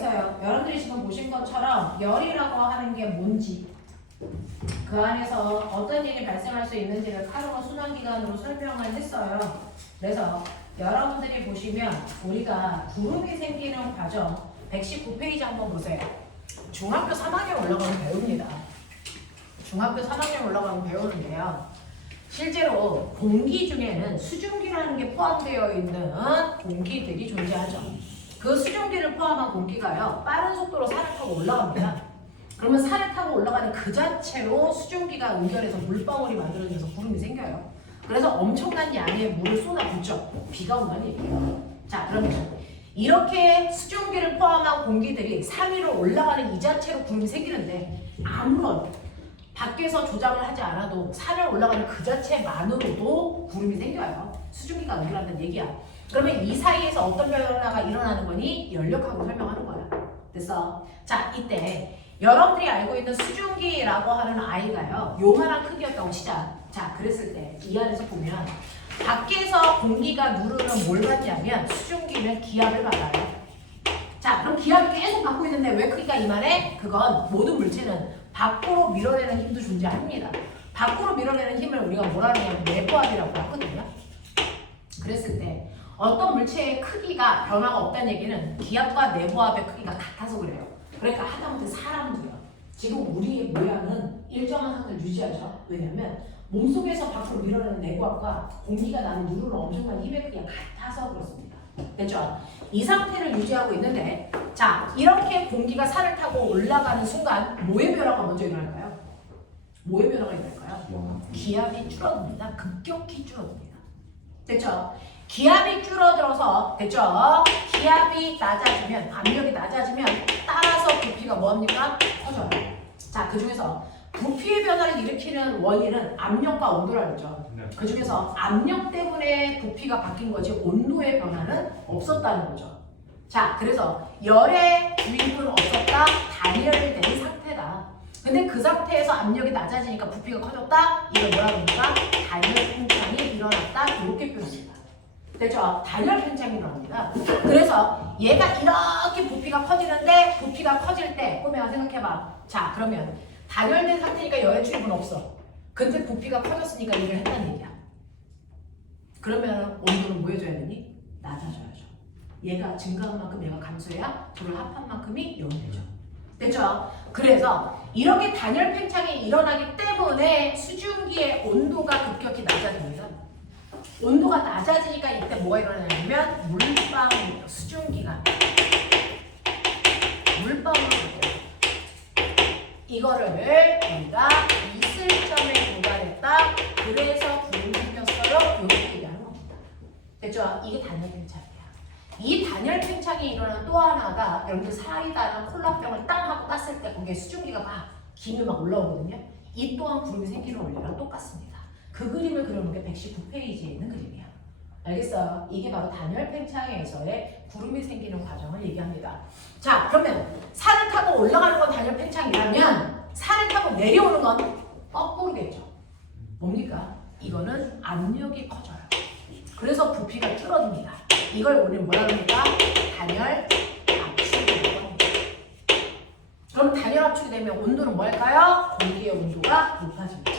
여기서요. 여러분들이 지금 보신 것처럼 열이라고 하는 게 뭔지 그 안에서 어떤 일이 발생할 수 있는지를 카르마 순환기간으로 설명을 했어요. 그래서 여러분들이 보시면 우리가 구름이 생기는 과정 119페이지 한번 보세요. 중학교 3학년 올라가면 배웁니다. 중학교 3학년 올라가면 배우는데요. 실제로 공기 중에는 수증기라는 게 포함되어 있는 공기들이 존재하죠. 그 수증기를 포함한 공기가요. 빠른 속도로 산을 타고 올라갑니다. 그러면 산을 타고 올라가는 그 자체로 수증기가 응결해서 물방울이 만들어져서 구름이 생겨요. 그래서 엄청난 양의 물을 쏟아붓죠. 비가 온다는 얘기예요. 자, 그러면 이렇게 수증기를 포함한 공기들이 산 위로 올라가는 이 자체로 구름이 생기는데 아무런 밖에서 조작을 하지 않아도 산을 올라가는 그 자체만으로도 구름이 생겨요. 수증기가 응결한다는 얘기야. 그러면 이 사이에서 어떤 변화가 일어나는 거니? 연력하고 설명하는 거야. 됐어? 자, 이때 여러분들이 알고 있는 수증기라고 하는 아이가요. 요만한 크기였다고 치자. 자, 그랬을 때 이 안에서 보면 밖에서 공기가 누르는 뭘 받냐면 수증기는 기압을 받아요. 자, 그럼 기압을 계속 받고 있는데 왜 크기가 이만해? 그건 모든 물체는 밖으로 밀어내는 힘도 존재합니다. 밖으로 밀어내는 힘을 우리가 뭐라 하냐면 내부압이라고 하거든요. 그랬을 때 어떤 물체의 크기가 변화가 없다는 얘기는 기압과 내부압의 크기가 같아서 그래요. 그러니까 하다못해 사람도요. 지금 우리의 모양은 일정한 상태를 유지하죠. 왜냐면 몸속에서 밖으로 밀어내는 내부압과 공기가 나는 누르는 엄청난 힘의 크기가 같아서 그렇습니다. 됐죠? 이 상태를 유지하고 있는데 자, 이렇게 공기가 산을 타고 올라가는 순간 뭐의 변화가 먼저 일어날까요? 뭐의 변화가 일어날까요? 기압이 줄어듭니다. 급격히 줄어듭니다. 됐죠? 기압이 줄어들어서 됐죠? 기압이 낮아지면 압력이 낮아지면 따라서 부피가 뭐합니까? 커져요. 자, 그 중에서 부피의 변화를 일으키는 원인은 압력과 온도라는 거죠. 그 중에서 압력 때문에 부피가 바뀐 거지 온도의 변화는 없었다는 거죠. 자, 그래서 열의 주입은 없었다, 단열된 상태다. 근데 그 상태에서 압력이 낮아지니까 부피가 커졌다? 이걸 뭐라고 합니까? 단열 팽창이 일어났다. 이렇게 표현합니다. 됐죠? 단열 팽창이 일어납니다. 그래서 얘가 이렇게 부피가 커지는데 부피가 커질 때 꼬매가 생각해봐. 자, 그러면 단열된 상태니까 열의 주입은 없어. 근데 부피가 커졌으니까 일을 했다는 얘기야. 그러면 온도는 뭐 해줘야 되니? 낮아져야죠. 얘가 증가한 만큼 얘가 감소해야 둘을 합한 만큼이 0이 되죠. 됐죠? 그래서 이렇게 단열 팽창이 일어나기 때문에 수증기의 온도가 급격히 낮아집니다. 온도가 낮아지니까 이때 뭐가 일어나냐면 물방울, 수증기가 물방울을 느껴요. 이거를 우리가 이슬점에 도달했다. 그래서 구름이 생겼어요. 이렇게 얘기하는 겁니다. 됐죠? 이게 단열 팽창이야. 이 단열 팽창이 일어나는 또 하나가 여러분들 사이다나 콜라병을 땅 하고 땄을 때 거기에 수증기가 막 김이 막 올라오거든요. 이 또한 구름이 생기는 원리랑 똑같습니다. 그 그림을 그려놓은 게 119페이지에 있는 그림이야. 알겠어요? 이게 바로 단열 팽창에서의 구름이 생기는 과정을 얘기합니다. 자, 그러면 산을 타고 올라가는 건 단열 팽창이라면 산을 타고 내려오는 건 거꾸로겠죠. 뭡니까? 이거는 압력이 커져요. 그래서 부피가 줄어듭니다. 이걸 우리는 뭐라 합니까? 단열 압축이라고 합니다. 그럼 단열 압축이 되면 온도는 뭐 할까요? 공기의 온도가 높아집니다.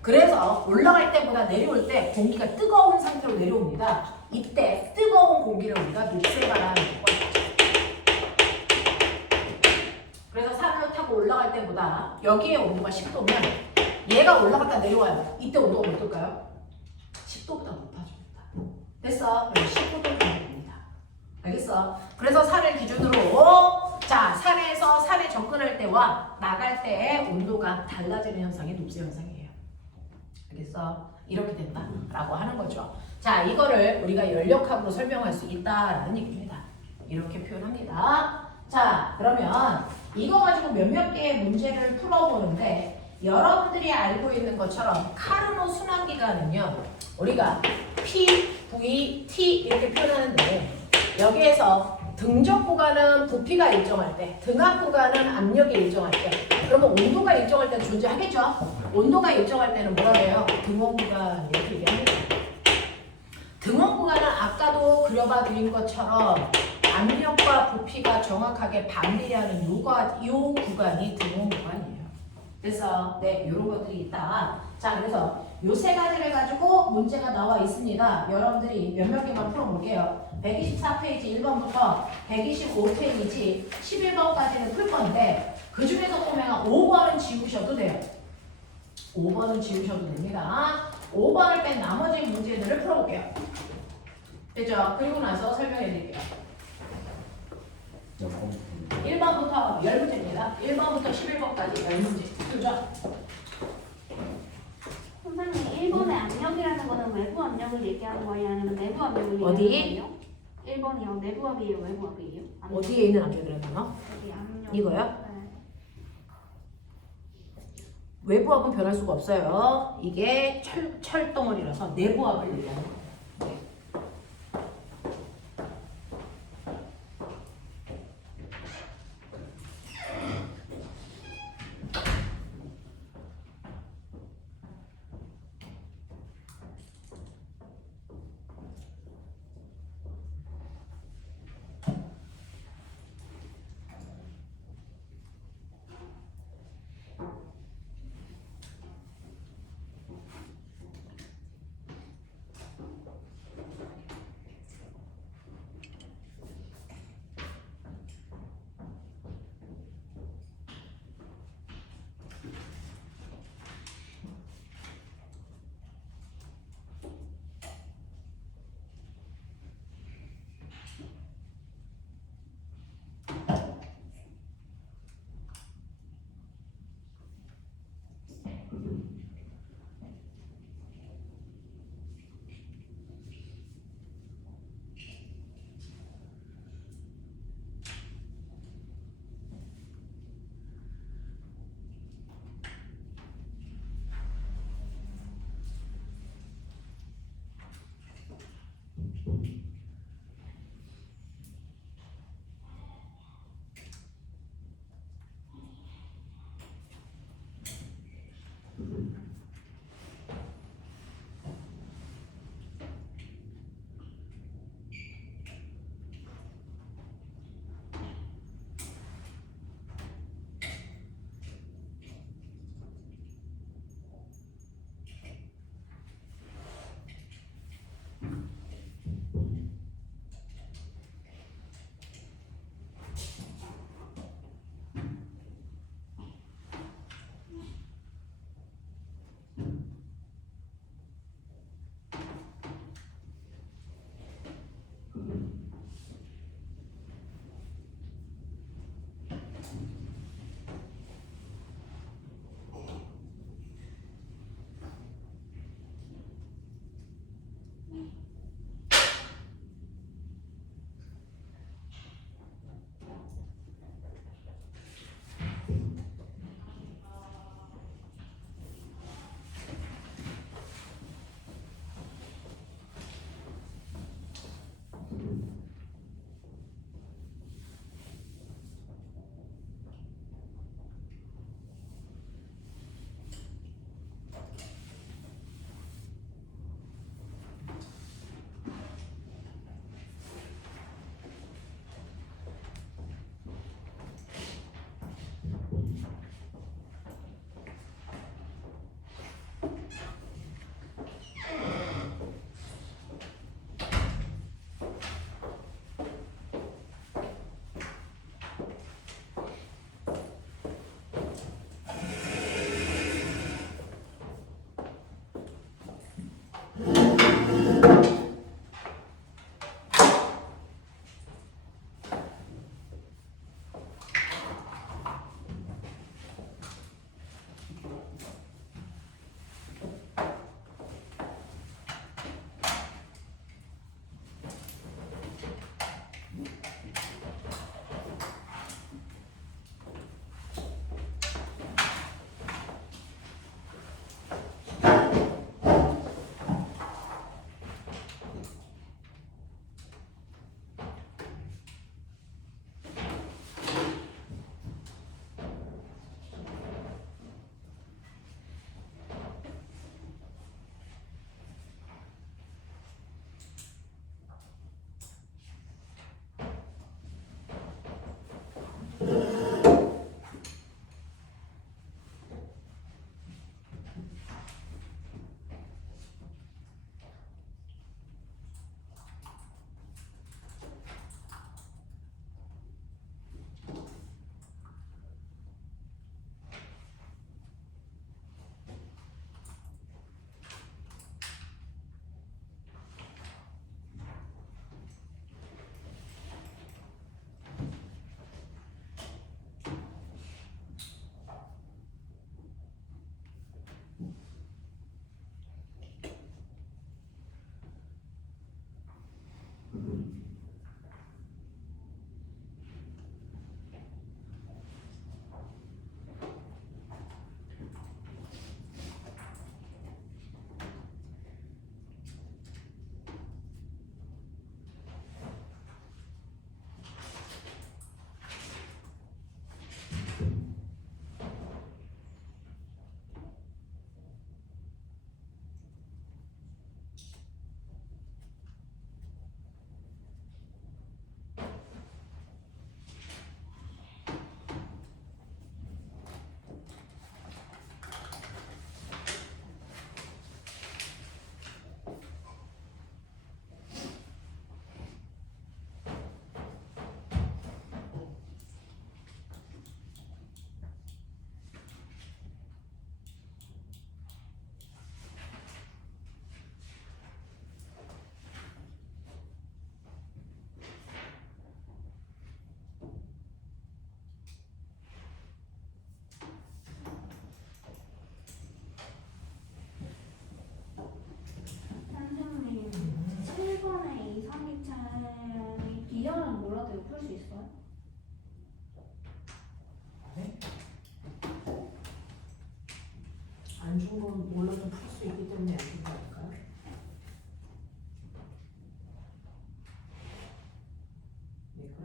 그래서 올라갈 때보다 내려올 때 공기가 뜨거운 상태로 내려옵니다. 이때 뜨거운 공기를 우리가 녹색바람이라고 하죠. 그래서 산을 타고 올라갈 때보다 여기에 온도가 10도면 얘가 올라갔다 내려와요. 이때 온도가 어떨까요? 10도보다 높아집니다. 됐어? 그럼 15도 정도 됩니다. 알겠어? 그래서 산을 기준으로 자, 산에서 산에 접근할 때와 나갈 때의 온도가 달라지는 현상이 녹색 현상이에요. 알겠어? 이렇게 된다라고 하는 거죠. 자, 이거를 우리가 연력학으로 설명할 수 있다라는 얘기입니다. 이렇게 표현합니다. 자, 그러면 이거 가지고 몇몇 개의 문제를 풀어보는데 여러분들이 알고 있는 것처럼 카르노 순환기간은요. 우리가 P, V, T 이렇게 표현하는데 여기에서 등적 구간은 부피가 일정할 때, 등압 구간은 압력이 일정할 때, 그러면 온도가 일정할 때는 존재하겠죠? 온도가 일정할 때는 뭐라 해요? 등원 구간 이렇게 얘기합니다. 등원 구간은 아까도 그려봐 드린 것처럼 압력과 부피가 정확하게 반비례하는 요 구간이 등원 구간이에요. 그래서 네, 이런 것들이 있다. 자, 그래서 요 세 가지를 가지고 문제가 나와 있습니다. 여러분들이 몇몇 개만 풀어볼게요. 124페이지 1번부터 125페이지 11번까지는 풀 건데 그 중에서 보면 5번은 지우셔도 돼요. 5번은 지우셔도 됩니다. 5번을 뺀 나머지 문제들을 풀어볼게요. 됐죠? 그리고 나서 설명해 드릴게요. 1번부터 10문제입니다. 1번부터 11번까지 10문제. 그죠? 선생님 1번의 압력이라는 거는 외부 압력을 얘기하는 거예요? 아니면 내부 압력을 얘기하는 어디? 거예요? 1번이요. 내부 압이에요? 외부 압이에요? 압력. 어디에 있는 압력이라는 거? 여기 압력. 이거요? 네. 외부압은 변할 수가 없어요. 이게 철덩어리라서 내부압을 얘기하는 거예요.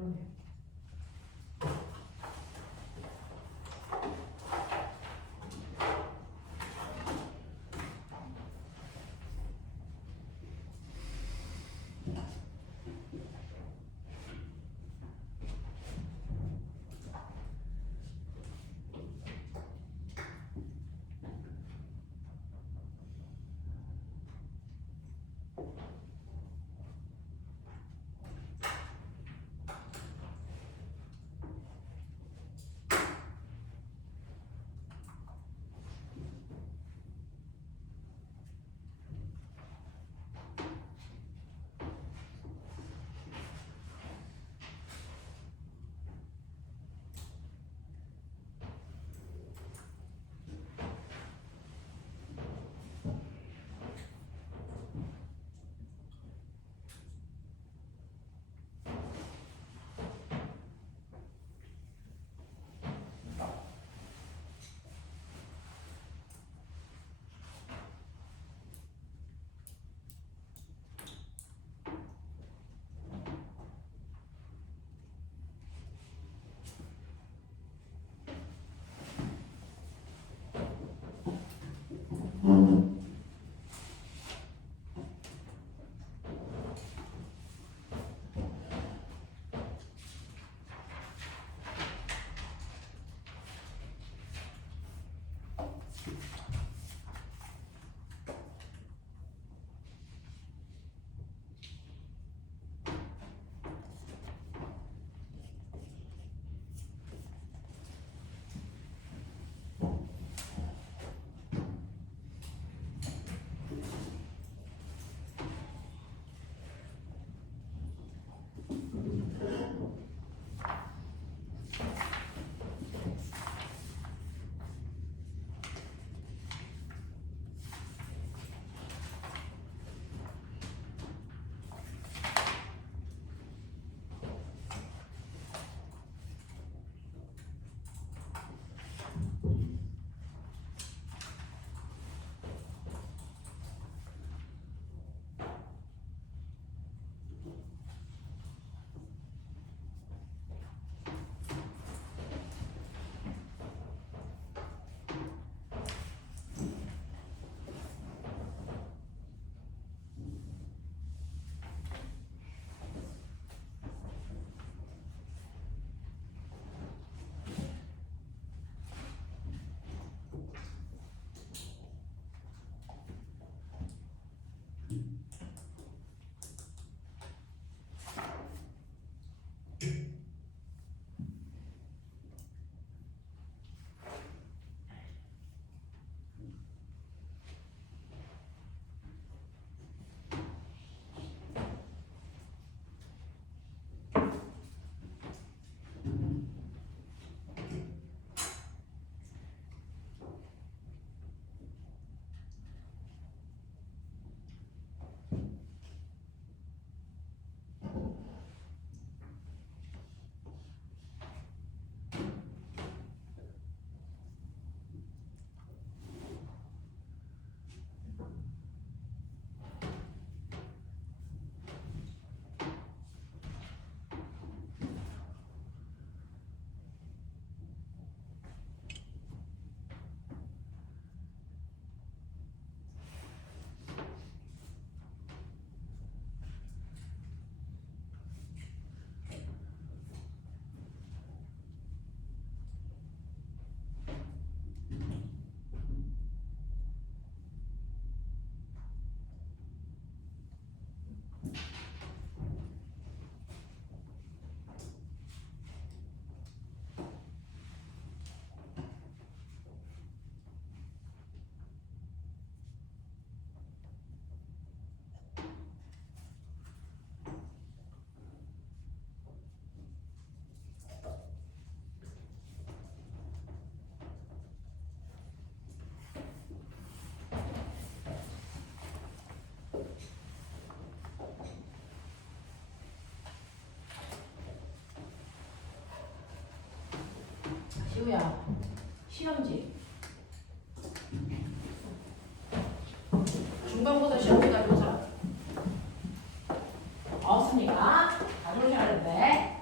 그러네. 지우야, 시험지. 중간고사 시험지 가져온 사람. 없으니까 가져오셔야 되는데.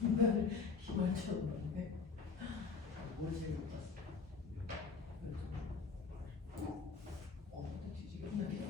정말 희망처럼 그런데 뭘 제일 못했어. 뒤지겠네.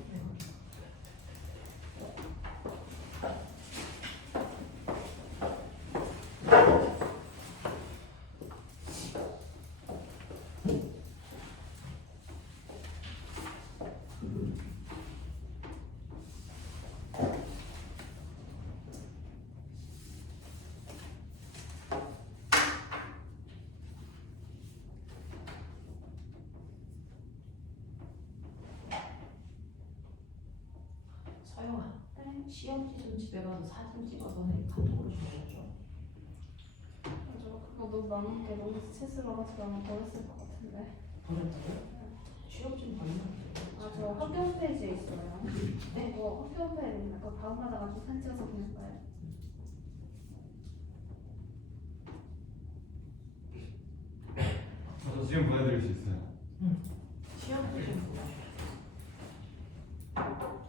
서영아, 시험지 좀 집에 가서 사진 찍어서 카톡으로 주셔줘. 맞아. 그거 너무 많은데 너무 스트레스로 하지 않아 버렸을 것 같은데. 버렸다고? 시험지 버리면 안 돼. 아, 저 학교 홈페이지에 있어요. 네? 그거 학교 홈페이지에 약간 다운받아가지고 사진 찍어서 보낸 거예요. 저 지금 보내드릴 수 있어요. 시험지 좀 보여줘.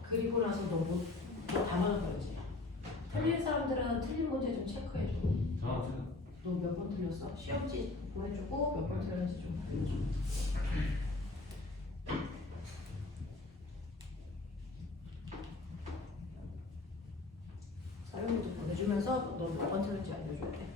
그리고 나서 너뭐 단어를 걸지. 틀린 사람들은 틀린 문제 좀 체크해줘. 저한테 너 몇 번 틀렸어? 시험지 보내주고 몇 번 틀렸는지 좀 보여줘. 사용 문제 보내주면서 너 몇 번 틀렸는지 알려줘야 돼.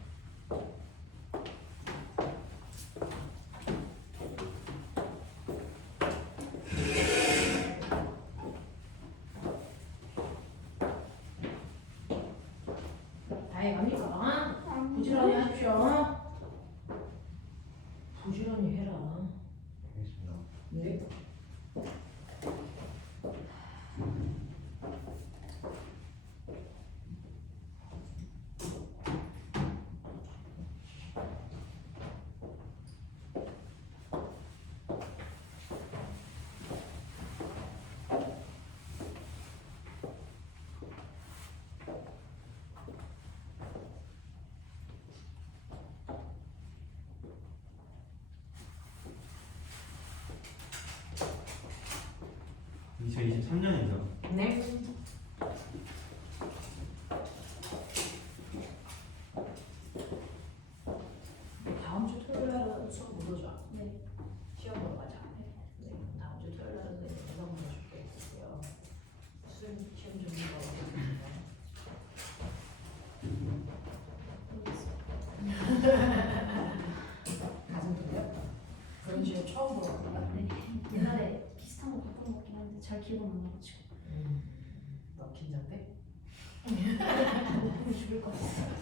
다해 갑니까? 부지런히 하십시오. 부지런히 해라. 알겠습니다. 네. 이제 23년이죠. 네. 다음 주 토요일 날은 수업 못 오죠? 네. 시험 보러 가자. 네. 다음 주 토요일 날은 영상 보내줄게. 시험 준비가 어렵습니다. 가슴 돌려? 그런 시험 처음 보러 간다. 네. 옛날에 비슷한 거 바꾼 것 같긴 한데 잘 기억 안 나가지고. 너 긴장돼? 너무 죽을 것 같아.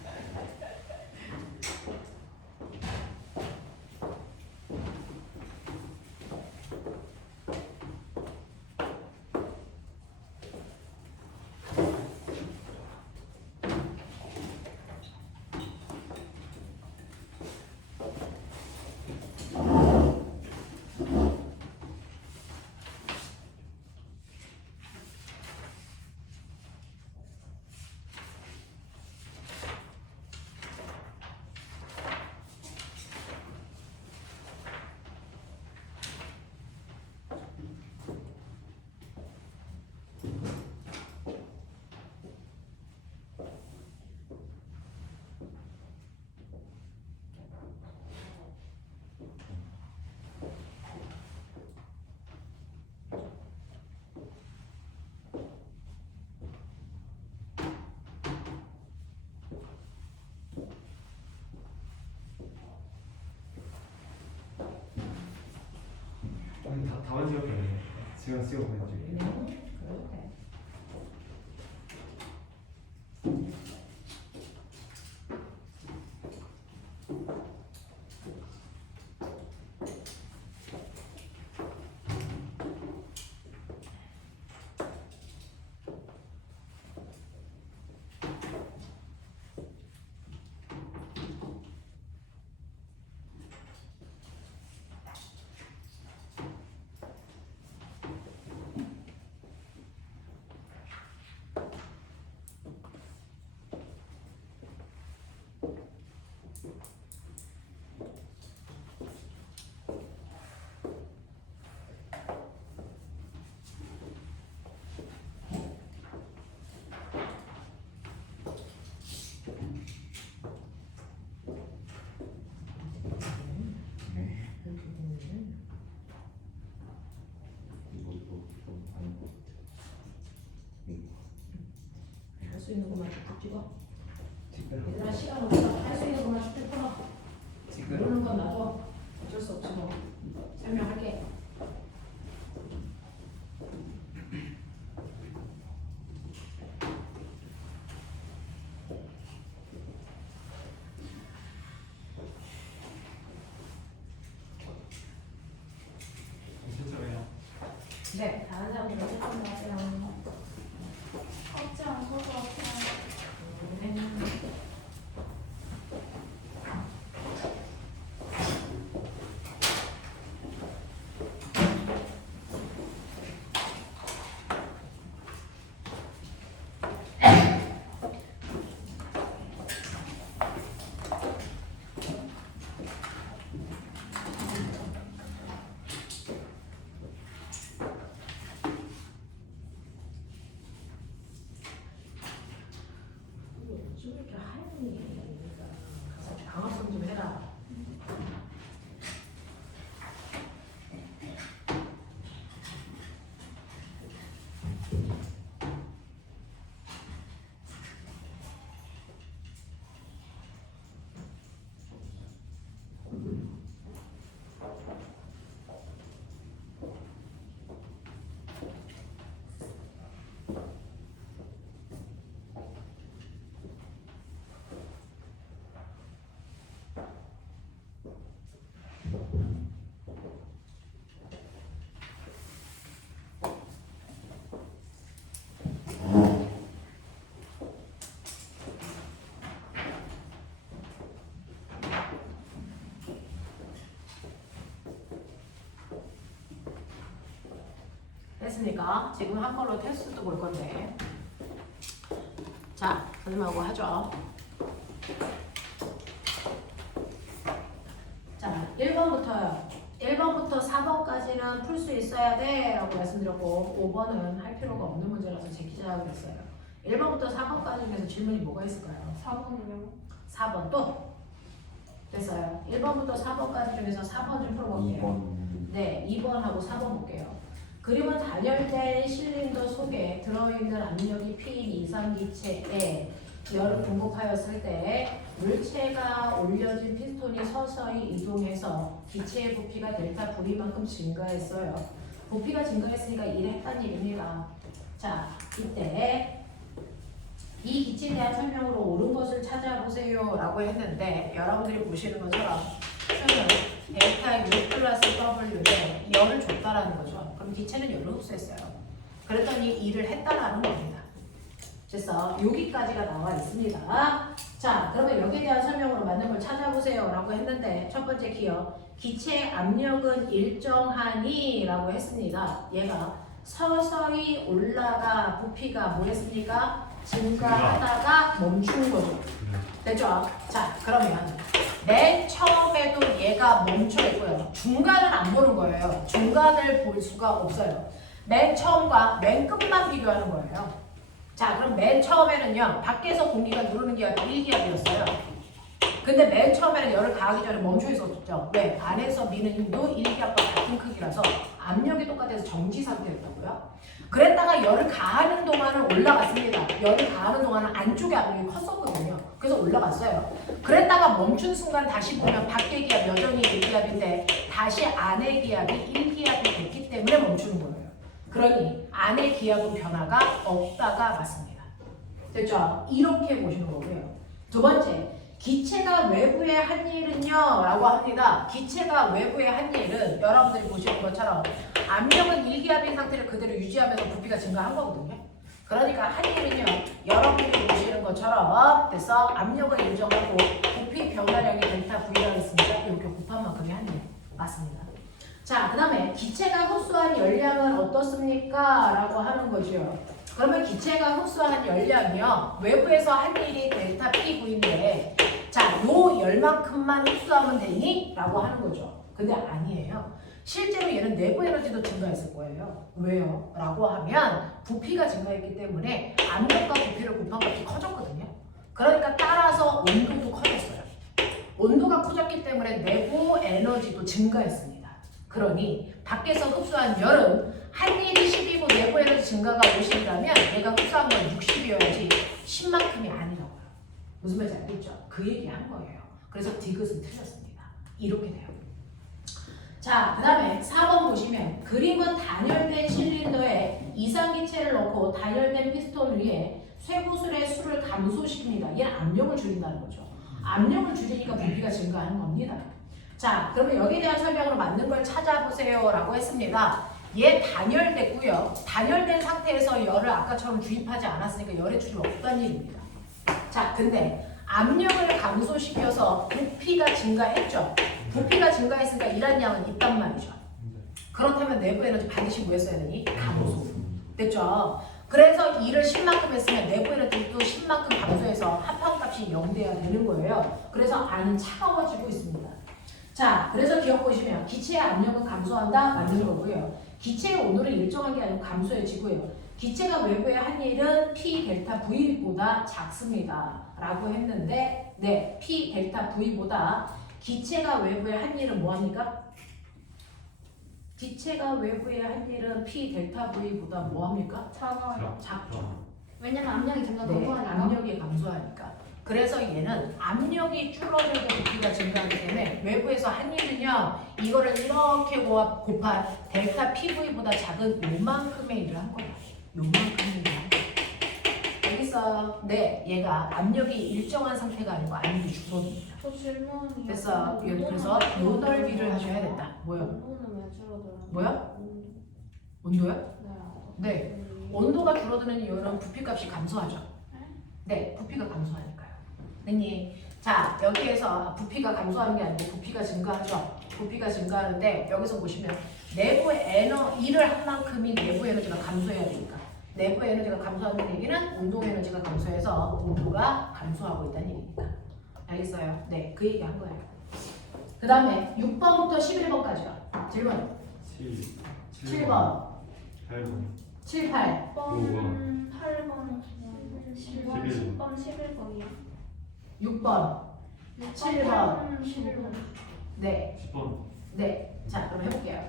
아니 다만 찍었거든요. 제가 찍어 보내드릴게요. 그래도 돼. 수 있는 것만 쭉쭉 찍어. 지금 얘들아 시간 없어. 할 수 있는 것만 쭉쭉 풀어. 지금 모르는 건 나도 어쩔 수 없지 뭐. 설명할게. 실수해요. 네, 다른 사람들 조금 더 하세요. 걷지 않고서 그냥 좀 이렇게 하얀 가서 방어선 좀 해라. 됐습니까? 지금 한 걸로 테스트도 볼 건데. 자, 선생님하고 하죠. 자, 1번부터요. 1번부터 4번까지는 풀 수 있어야 돼 라고 말씀드렸고 5번은 할 필요가 없는 문제라서 제기자하기로 했어요. 1번부터 4번까지 중에서 질문이 뭐가 있을까요? 4번이요. 4번 또? 됐어요. 1번부터 4번까지 중에서 4번 좀 풀어볼게요. 2번. 네, 2번하고 4번 볼게요. 그림은 단열된 실린더 속에 들어있는 압력이 P 이상기체에 열을 공급하였을 때 물체가 올려진 피스톤이 서서히 이동해서 기체의 부피가 델타 V만큼 증가했어요. 부피가 증가했으니까 일했다는 얘기입니다. 자, 이때 이 기체에 대한 설명으로 옳은 것을 찾아보세요 라고 했는데 여러분들이 보시는 것처럼 설명 델타 U 플러스 W에 열을 줬다라는 거죠. 그럼 기체는 열을 흡수했어요. 그랬더니 일을 했다라는 겁니다. 그래서 여기까지가 나와 있습니다. 자, 그러면 여기에 대한 설명으로 맞는 걸 찾아보세요 라고 했는데 첫 번째 기억 기체 압력은 일정하니 라고 했습니다. 얘가 서서히 올라가 부피가 뭐랬습니까? 증가하다가 멈추는 거죠. 됐죠? 자, 그러면 맨 처음에도 얘가 멈춰 있고요. 중간은 안 보는 거예요. 중간을 볼 수가 없어요. 맨 처음과 맨 끝만 비교하는 거예요. 자, 그럼 맨 처음에는요. 밖에서 공기가 누르는 기압이 1기압이었어요. 근데 맨 처음에는 열을 가하기 전에 멈춰 있었죠. 왜? 안에서 미는 힘도 1기압과 같은 크기라서 압력이 똑같아서 정지 상태였다고요. 그랬다가 열을 가하는 동안은 올라갔습니다. 열을 가하는 동안은 안쪽에 압력이 컸었거든요. 그래서 올라갔어요. 그랬다가 멈춘 순간 다시 보면 밖의 기압 여전히 1기압인데 다시 안의 기압이 1기압이 됐기 때문에 멈추는 거예요. 그러니 안의 기압은 변화가 없다가 맞습니다. 됐죠? 이렇게 보시는 거고요. 두 번째, 기체가 외부에 한 일은요 라고 합니다. 기체가 외부에 한 일은 여러분들이 보시는 것처럼 압력은 1기압인 상태를 그대로 유지하면서 부피가 증가한 거거든요. 그러니까 한 일은요 여러분들이 보시는 것처럼 됐어? 압력을 일정하고 부피 변화량이 델타 V라고 했으니까 이렇게 곱한 만큼이 한 일. 맞습니다. 자, 그 다음에 기체가 흡수한 열량은 어떻습니까? 라고 하는 거죠. 그러면 기체가 흡수한 열량이요 외부에서 한 일이 델타 PV인데 자, 요 열만큼만 흡수하면 되니? 라고 하는 거죠. 근데 아니에요. 실제로 얘는 내부 에너지도 증가했을 거예요. 왜요? 라고 하면 부피가 증가했기 때문에 압력과 부피를 곱한 값이 커졌거든요. 그러니까 따라서 온도도 커졌어요. 온도가 커졌기 때문에 내부 에너지도 증가했습니다. 그러니 밖에서 흡수한 열은 한 일이 10이고 내부 에너지 증가가 50이라면 얘가 흡수한 건 60이어야지 10만큼이 아니라고요. 무슨 말인지 알겠죠? 그 얘기 한 거예요. 그래서 디귿은 틀렸습니다. 이렇게 돼요. 자, 그 다음에 4번 보시면 그림은 단열된 실린더에 이상기체를 넣고 단열된 피스톤 위에 쇠구슬의 수를 감소시킵니다. 얘는 압력을 줄인다는 거죠. 압력을 줄이니까 부피가 증가하는 겁니다. 자, 그러면 여기에 대한 설명으로 맞는 걸 찾아보세요 라고 했습니다. 얘 단열됐고요. 단열된 상태에서 열을 아까처럼 주입하지 않았으니까 열의 출이 없다는 얘기입니다. 자, 근데 압력을 감소시켜서 부피가 증가했죠. 부피가 증가했으니까 일한 양은 있단 말이죠. 그렇다면 내부 에너지 반드시 뭐 했어야 되니? 감소. 됐죠? 그래서 일을 10만큼 했으면 내부 에너지도 10만큼 감소해서 합한값이 0돼야 되는 거예요. 그래서 안은 차가워지고 있습니다. 자, 그래서 기억 보시면 기체의 압력은 감소한다? 맞는 거고요. 기체의 온도는 일정한 게 아니고 감소해지고요. 기체가 외부에 한 일은 P 델타 V보다 작습니다. 라고 했는데 네, P 델타 V보다 기체가 외부에 한 일은 뭐합니까? 기체가 외부에 한 일은 P 델타 V보다 뭐합니까? 작아요. 작죠. 왜냐면 압력이 점점 더 네, 커지니까. 압력이 감소하니까. 그래서 얘는 압력이 줄어들고 부피가 증가하기 때문에 외부에서 한 일은요, 이거를 이렇게 곱한 델타 PV보다 작은 요만큼의 일을 한 거예요. 요만큼의 일을 한 거예요. 알겠어? 네, 얘가 압력이 일정한 상태가 아니고 압력이 줄어듭니다. 저 질문이요. 됐어. 그래서 요 넓이를 하셔야 된다. 뭐요? 온도는 왜 줄어들어요? 뭐요? 온도. 온도요? 네. 온도가 줄어드는 이유는 부피값이 감소하죠. 네, 부피가 감소하니까요. 네. 자, 여기에서 부피가 감소하는 게 아니고 부피가 증가하죠. 부피가 증가하는데 여기서 보시면 내부 일을 한 만큼이 내부 에너지가 감소해야 되니까. 내부 에너지가 감소하는 얘기는 운동 에너지가 감소해서 온도가 감소하고 있다는 얘기니까. 알겠어요? 네, 그 얘기 한 거예요. 그 다음에 6번부터 11번까지요. 질문. 7번, 8번 7, 8. 6번, 8번, 10번, 11번. 10번, 11번이요. 6번, 7번. 11번. 네, 10번 네. 자, 그럼 해볼게요.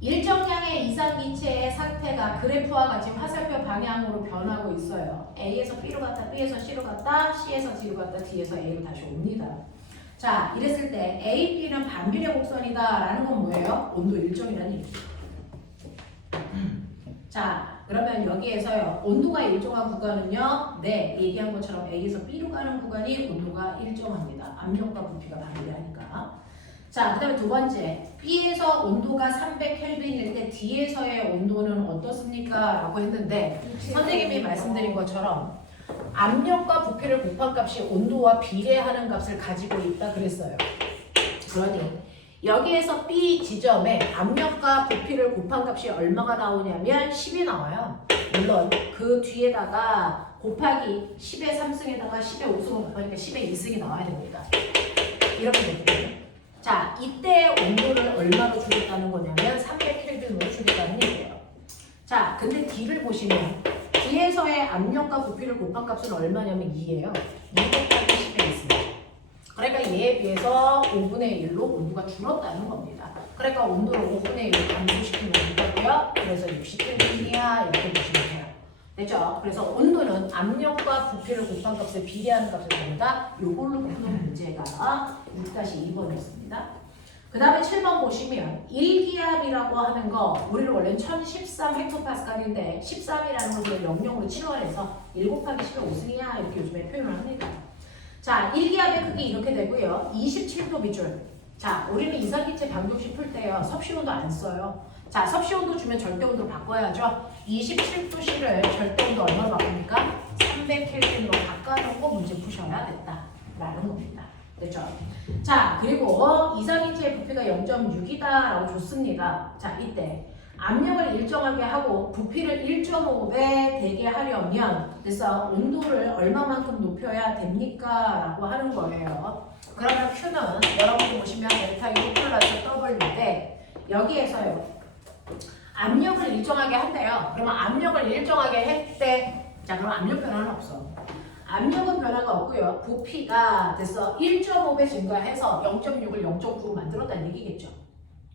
일정량의 이상기체의 상태가 그래프와 같이 화살표 방향으로 변하고 있어요. A에서 B로 갔다, B에서 C로 갔다, C에서 D로 갔다, D에서 A로 다시 옵니다. 자, 이랬을 때 A, B는 반비례 곡선이다 라는 건 뭐예요? 온도 일정이라는 얘기죠. 자, 그러면 여기에서요, 온도가 일정한 구간은요, 네, 얘기한 것처럼 A에서 B로 가는 구간이 온도가 일정합니다. 압력과 부피가 반비례하니까. 자, 그 다음에 두 번째, B에서 온도가 300켈빈일 때 D에서의 온도는 어떻습니까? 라고 했는데 선생님이 말씀드린 것처럼 압력과 부피를 곱한 값이 온도와 비례하는 값을 가지고 있다 그랬어요. 그러니 여기에서 B 지점에 압력과 부피를 곱한 값이 얼마가 나오냐면 10이 나와요. 물론 그 뒤에다가 곱하기 10의 3승에다가 10의 5승을 곱하니까 10의 2승이 나와야 됩니다. 이렇게 되거든요. 자, 이때 온도를 얼마로 줄였다는 거냐면 300켈빈으로 줄였다는 얘기예요. 자, 근데 D를 보시면 D에서의 압력과 부피를 곱한 값은 얼마냐면 2예요. 2 곱하기 10에 있습니다. 그러니까 얘에 비해서 5분의 1로 온도가 줄었다는 겁니다. 그러니까 온도를 5분의 1로 감소시키면 된다고요. 그래서 60켈빈이야 이렇게 보시면 돼요. 됐죠? 그래서 온도는 압력과 부피를 곱한 값에 비례하는 값을 구한다. 요걸로 푸는 문제가 6-2번이었습니다. 그 다음에 7번 보시면 1기압이라고 하는 거 우리는 원래는 1013헥토파스칼인데 13이라는 걸 00으로 치환해서 1 곱하기 10의 5승이야 이렇게 요즘에 표현을 합니다. 자, 1기압의 크기 이렇게 되고요. 27도 밑줄. 자, 우리는 이상기체 방정식 풀 때요. 섭씨온도 안 써요. 자, 섭씨온도 주면 절대온도로 바꿔야죠. 27도씨를 절대온도 얼마로 바꿉니까? 300켈빈으로 바꿔놓고 문제 푸셔야 됐다라는 겁니다. 됐죠? 자, 그리고 이상기체의 부피가 0.6이다라고 줬습니다. 자, 이때 압력을 일정하게 하고 부피를 1.5배 되게 하려면 그래서 온도를 얼마만큼 높여야 됩니까? 라고 하는 거예요. 그러면 Q는 여러분들 보시면 델타 U 플러스 W인데 여기에서요. 압력을 일정하게 한대요. 그러면 압력을 일정하게 했대. 자, 그럼 압력 변화는 없어. 압력은 변화가 없고요. 부피가 됐어. 1.5배 증가해서 0.6을 0.9로 만들었다는 얘기겠죠.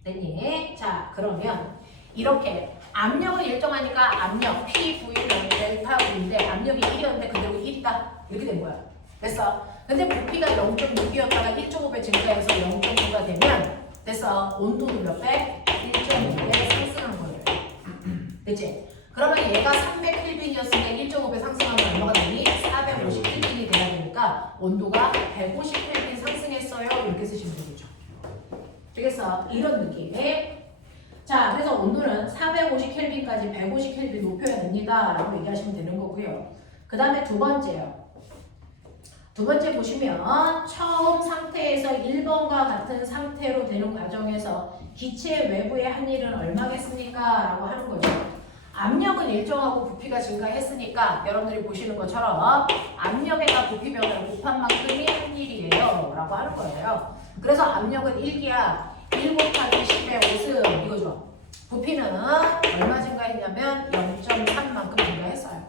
됐니? 자, 그러면 이렇게 압력은 일정하니까 압력 PV는 델타 V인데 압력이 1이었는데 그대로 1이다. 이렇게 된 거야. 됐어. 근데 부피가 0.6이었다가 1.5배 증가해서 0.9가 되면 됐어. 온도는 몇 배? 1.5배 상승한 거예요. 됐지? 그러면 얘가 300켈빈이었으니까 1.5배 상승하면 얼마가 되니? 450켈빈이 돼야 되니까 온도가 150켈빈 상승했어요. 이렇게 쓰시면 되겠죠. 되겠어? 이런 느낌에 자, 그래서 온도는 450켈빈까지 150켈빈 높여야 됩니다. 라고 얘기하시면 되는 거고요. 그 다음에 두 번째요. 두 번째 보시면 처음 상태에서 1번과 같은 상태로 되는 과정에서 기체 외부의 한일은 얼마겠습니까? 라고 하는 거죠. 압력은 일정하고 부피가 증가했으니까 여러분들이 보시는 것처럼 압력에다 부피 변화를 곱한 만큼이 한일이에요. 라고 하는 거예요. 그래서 압력은 1기야. 1 곱하기 10의 5은 이거죠. 부피는 얼마 증가했냐면 0.3만큼 증가했어요.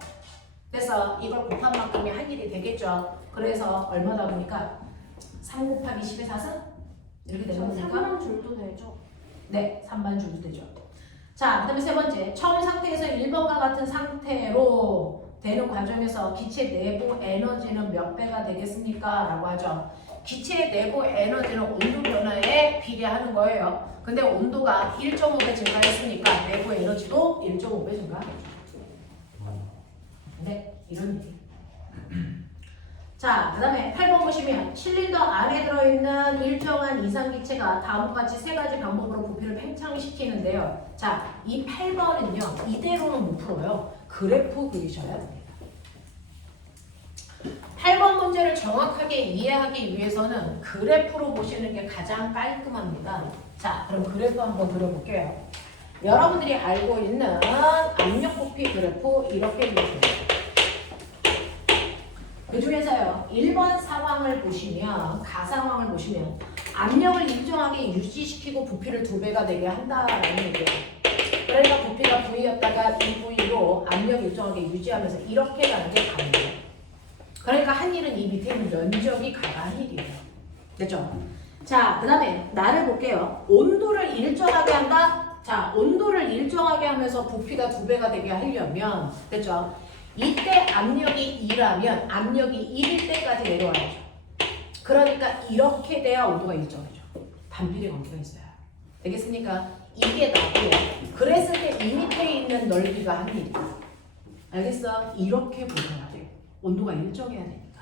그래서 이걸 곱한 만큼이 한일이 되겠죠. 그래서 얼마다 보니까 3 곱하기 10의 4승? 이렇게 되는 거니까 3만 줄도 되죠? 네, 3만 줄도 되죠. 자, 그 다음에 세 번째. 처음 상태에서 1번과 같은 상태로 되는 과정에서 기체 내부 에너지는 몇 배가 되겠습니까? 라고 하죠. 기체 내부 에너지는 온도 변화에 비례하는 거예요. 근데 온도가 1.5배 증가했으니까 내부 에너지도 1.5배 증가하겠죠. 네, 이런 얘기. 자, 그 다음에 8번 보시면 실린더 안에 들어있는 일정한 이상기체가 다음과 같이 세 가지 방법으로 부피를 팽창시키는데요. 자, 이 8번은요. 이대로는 못 풀어요. 그래프 그리셔야 됩니다. 8번 문제를 정확하게 이해하기 위해서는 그래프로 보시는 게 가장 깔끔합니다. 자, 그럼 그래프 한번 그려볼게요. 여러분들이 알고 있는 압력 부피 그래프 이렇게 그려줍니다. 그 중에서요, 1번 상황을 보시면, 가상황을 보시면, 압력을 일정하게 유지시키고 부피를 2배가 되게 한다라는 얘기예요. 그러니까 부피가 V였다가 2V로 압력 일정하게 유지하면서 이렇게 가는 게 가능해요. 그러니까 한일은 이 밑에 있는 면적이 가한일이에요. 됐죠? 자, 그 다음에 나를 볼게요. 온도를 일정하게 한다? 자, 온도를 일정하게 하면서 부피가 2배가 되게 하려면, 됐죠? 이때 압력이 2라면 압력이 1일 때까지 내려와야죠. 그러니까 이렇게 돼야 온도가 일정하죠. 반비례 관계가 있어요. 되겠습니까? 이게 나고요. 그랬을 때 이 밑에 있는 넓이가 한일이야. 알겠어? 이렇게 보셔야 돼요. 온도가 일정해야 되니까.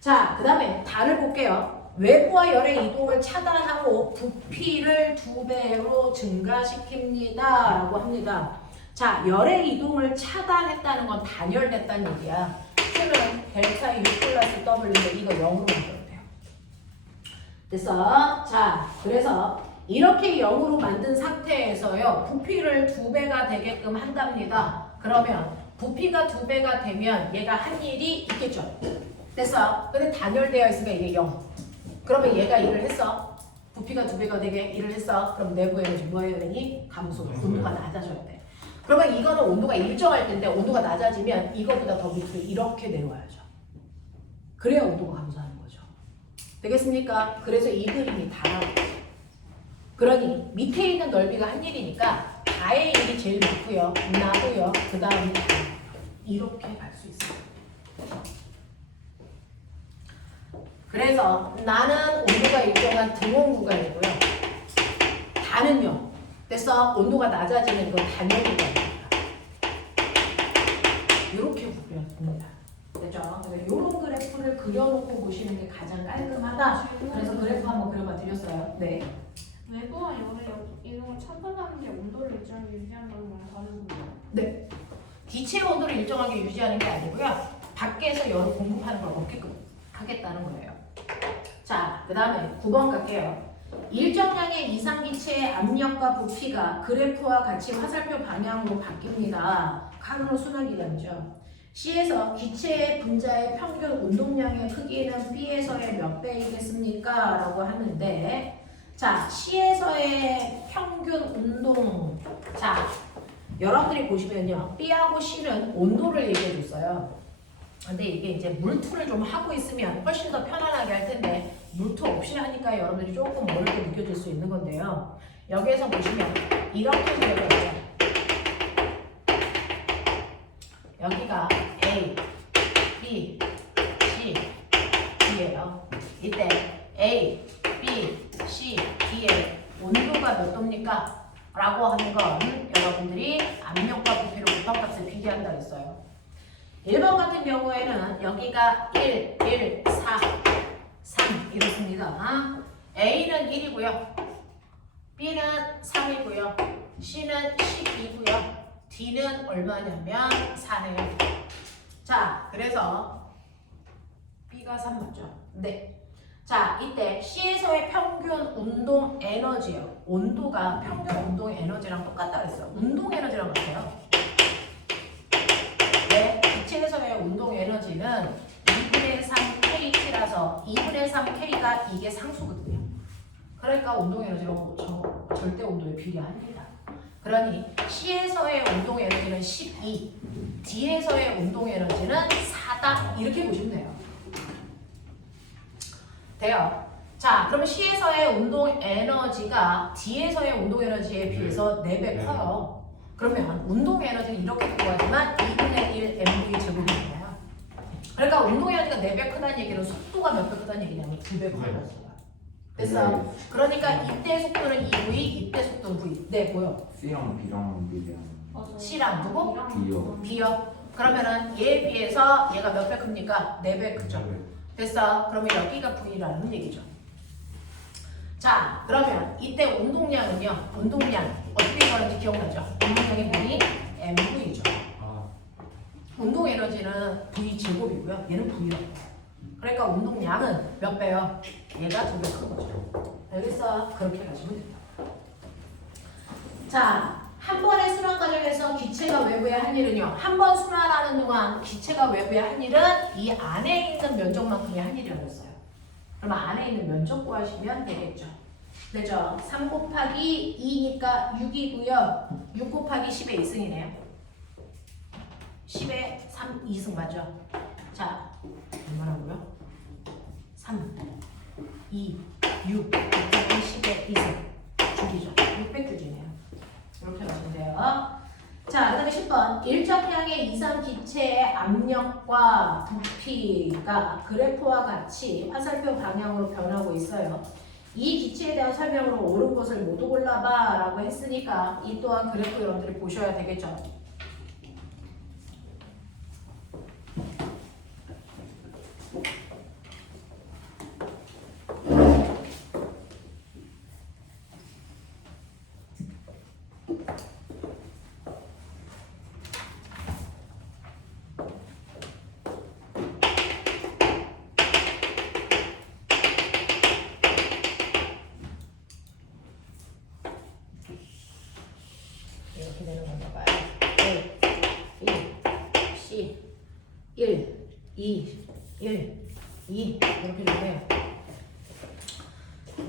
자, 그 다음에 달을 볼게요. 외부와 열의 이동을 차단하고 부피를 2배로 증가시킵니다. 라고 합니다. 자, 열의 이동을 차단했다는 건 단열됐다는 얘기야. Q는 델타 U 플러스 W인데 이거 0으로 만들어도 돼요. 됐어? 자, 그래서 이렇게 0으로 만든 상태에서요. 부피를 2배가 되게끔 한답니다. 그러면 부피가 2배가 되면 얘가 한일이 있겠죠. 됐어? 근데 단열되어 있으니까 이게 0. 그러면 얘가 일을 했어. 부피가 2배가 되게 일을 했어. 그럼 내부 에너지 뭐 해야 되니? 감소. 온도가 낮아져야 돼. 그러면 이거는 온도가 일정할 텐데 온도가 낮아지면 이거보다 더 밑으로 이렇게 내려와야죠. 그래야 온도가 감소하는 거죠. 되겠습니까? 그래서 이 그림이 다라고. 그러니 밑에 있는 넓이가 한일이니까 다의 일이 제일 높고요. 나고요. 그 다음에 이렇게 갈 수 있어요. 그래서 나는 온도가 일정한 등원 구간이고요. 다는요. 됐어? 온도가 낮아지는 건 단열 구간입니다. 이렇게 구별합니다. 됐죠? 이런 그래프를 그려놓고 보시는 게 가장 깔끔하다. 그래서 그래프 한번 그려봐 드렸어요. 네. 외부와 열의 이동을 차단하는 게 온도를 일정하게 유지한다는 거랑 다른 거예요? 네. 기체 온도를 일정하게 유지하는 게 아니고요. 밖에서 열을 공급하는 걸 없게끔 하겠다는 거예요. 자, 그 다음에 9번 갈게요. 일정량의 이상기체의 압력과 부피가 그래프와 같이 화살표 방향으로 바뀝니다. 카르노 순환기관이죠. C에서 기체의 분자의 평균 운동량의 크기는 B에서의 몇 배이겠습니까? 라고 하는데 자, C에서의 평균 운동 자, 여러분들이 보시면요. B하고 C는 온도를 얘기해 줬어요. 근데 이게 이제 물투를 좀 하고 있으면 훨씬 더 편안하게 할 텐데 물투 없이 하니까 여러분들이 조금 어렵게 느껴질 수 있는 건데요. 여기에서 보시면 이렇게 그려져 있죠. 여기가 A, B, C, D예요. 이때 A, B, C, D의 온도가 몇 도입니까? 라고 하는 건 여러분들이 압력과 부피를 곱합값을 비교한다 했어요. 1번 같은 경우에는 여기가 1, 1, 4, 3 이렇습니다. A는 1이고요. B는 3이고요. C는 12고요. D는 얼마냐면 4네요. 자, 그래서 B가 3 맞죠? 네. 자, 이때 C에서의 평균 운동 에너지요. 온도가 평균 운동 에너지랑 똑같다 그랬어요. 운동 에너지랑 같아요. 네, 기체에서의 운동 에너지는 2분의 3 kT라서 2분의 3 K가 이게 상수거든요. 그러니까 운동 에너지로 절대 온도에 비례합니다. 그러니 C에서의 운동 에너지는 12, D에서의 운동 에너지는 4다 이렇게 보시면 돼요. 돼요. 자, 그러면 C에서의 운동 에너지가 D에서의 운동 에너지에 비해서 4배 커요. 그러면 운동 에너지는 이렇게 구하지만 2분의 1 mv 제곱이잖아요. 그러니까 운동 에너지가 4배 크다는 얘기는 속도가 몇 배 크다는 얘기냐면 2배 크다는 거야. 됐어? 그러니까 이때 속도는 2V, 이때 속도는 V. 네, 보여. C랑 B랑 비교하면 맞아요. C랑 누구? B요. B요. 그러면은 얘에 비해서 얘가 몇 배 큽니까? 4배 크죠. 됐어? 그러면 여기가 V라는 얘기죠. 자, 그러면 이때 운동량은요. 운동량 어떻게 구하는지 기억나죠? 운동량이 뭐니? MV죠. 아, 운동 에너지는 V 제곱이고요. 얘는 V요. 그러니까 운동량은 몇 배요? 얘가 2배 큰 거죠. 알겠어? 그렇게 가시면 됩니다. 자, 한 번의 순환 과정에서 기체가 외부에 한 일은요. 한 번 순환하는 동안 기체가 외부에 한 일은 이 안에 있는 면적만큼의 한 일이라고 했어요. 그러면 안에 있는 면적 구하시면 되겠죠. 되죠? 3 곱하기 2니까 6이고요. 6 곱하기 10의 2승이네요. 10의 3, 2승 맞죠? 자, 얼마라고요? 3, 2, 6 곱하기 10의 2승. 줄이죠. 600줄이네요. 이렇게 가시면 돼요. 자, 그 다음에 10번. 일정량의 이상 기체의 압력과 부피가 그래프와 같이 화살표 방향으로 변하고 있어요. 이 기체에 대한 설명으로 옳은 것을 모두 골라봐 라고 했으니까 이 또한 그래프 여러분들이 보셔야 되겠죠. 이렇게 되는 건가 봐요. A, B, C, 1, 2, 1, 2 이렇게 되네요.